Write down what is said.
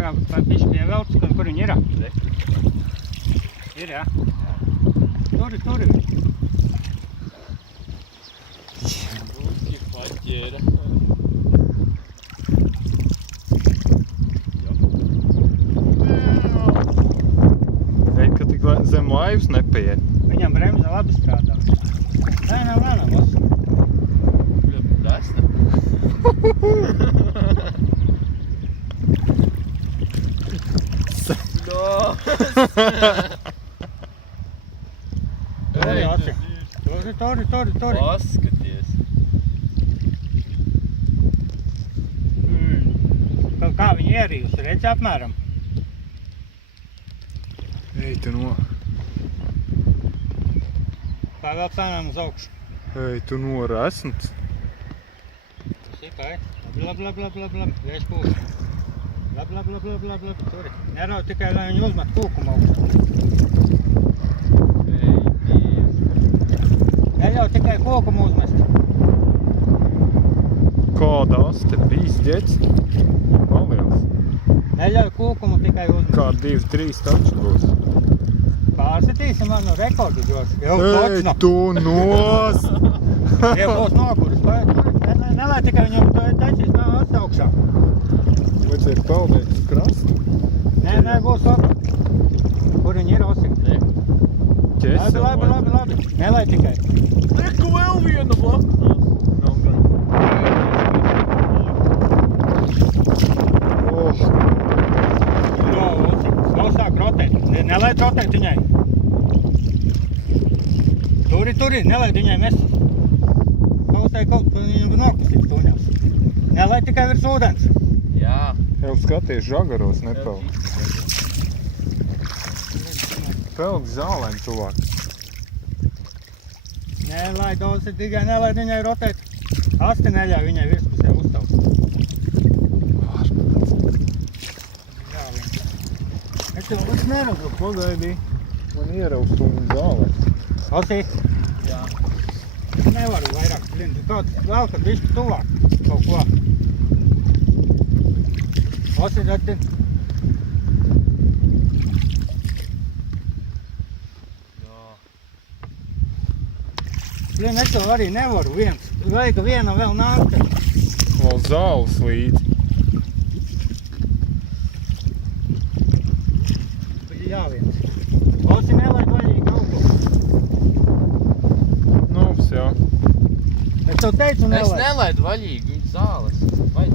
Tagad bišķi pievelc, kur viņi ir? Ir, jā. Turi. Būti paķēra. Ej, ka tik zem laivas nepaiet. Viņam bremze labi strādā. Lēnām, os. Dasna. No. Turi, Osi. Turi. Paskaties. Kaut kā viņi ierījusi, redzi apmēram. Ej, tu no. Pāvēl cēnām uz augšu. Ej, tu nora esnts. Sikai. Labi. Reiz pūs. Labi. Turi. Nerauj tikai, lai viņi uzmet kūkumu augstu. Neļauj tikai kūkumu uzmest. Kāda aste pīsģets? Paliels. Neļauj kūkumu tikai uzmest. Kā 2-3 taču būs. Pārsitīsim manu rekordu droši. Jau Ej, točno. tu nost! Jau būs noguris. Nelai tikai viņam to tačīs nav atsaukšā. Vajadzēja peldēt uz krastu. Nē, būs labi. Kur viņi ir, Osi? Ķesel. Labi. Nelai tikai. Reku vēl viena blaknās. Nav gan. Oh, No, Osi. Sāk rotēt. Nelaid rotēt viņai. Turi. Nelaid viņai mest. Kaustai kaut viņam nokustīt tūņās. Nelaid tikai virs ūdens. Jā. jau skaties žagaros nepeld. Peld zālēm tuvāk. Nelaid dozi tikai, nelaid viņai rotēt. Asti neļauj viņai virspusē uztaut. Es neredzu. Pagaidī, man ieraust un zālē. Osi, Jā. nevaru vairāk blindu. Kaut vēl, kad višķi tuvāk kaut ko. Osi, tad... Blin, es to arī nevaru viens. Vajag vienam vēl nākt. Vēl zāles līdzi. Jā, viens. Osi, nelaid vaļīgi augu. Novs, jā. Es tev teicu, Es nelaid. nelaidu vaļīgi, viņas zāles. Vai